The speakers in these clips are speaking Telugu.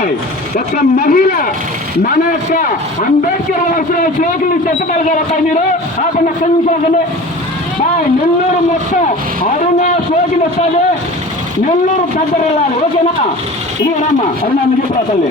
ఉన్నాయి. ఒక మహిళ మన యొక్క అంబేద్కర్ వలసిన శ్లోకులు చెప్పగలిగారు మీరు? కాకుండా కొంచెం బాయ్ నెల్లూరు మొత్తం అరుణ శ్లోకిలు వస్తుంది నెల్లూరు దగ్గర వెళ్ళాలి. ఓకేనా? ఇది రామ్మా అరుణ మీకు చెప్పరా తల్లి?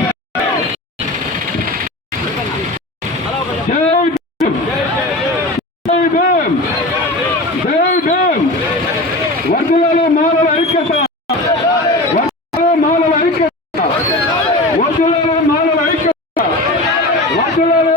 వర్ధులలో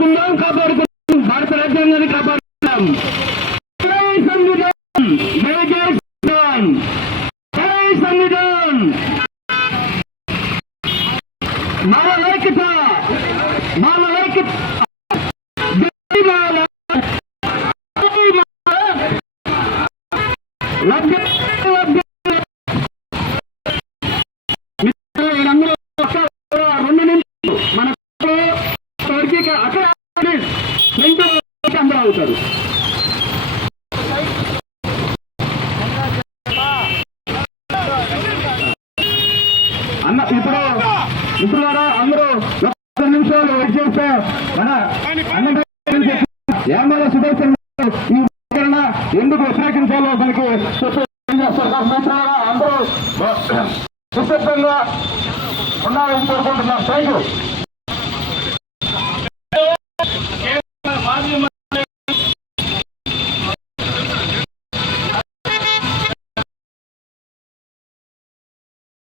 కాపాడుకుందాం కాపాడుకుందాం భారత రాజ్యాంగాన్ని కాపాడుకుందాం జై సంవిధాన్ జై జై సంవిధాన్ జై సంవిధాన్ మానవ ఐక్యత మానవ ఐక్యత జై మానవ జై మానవ లభ్య లభ్య రెండు అందరూ అవుతారు. అన్న ఇప్పుడు ఇప్పుడు కూడా అందరూ ఒక్క నిమిషాలు వెయిట్ చేస్తే మన అన్న సుదర్శన్ ఈ ప్రకటన ఎందుకు వ్యతిరేకించాలో మనకి అందరూ. నిశ్శబ్దంగా ఉండాలని కోరుకుంటున్నారు థ్యాంక్ యూ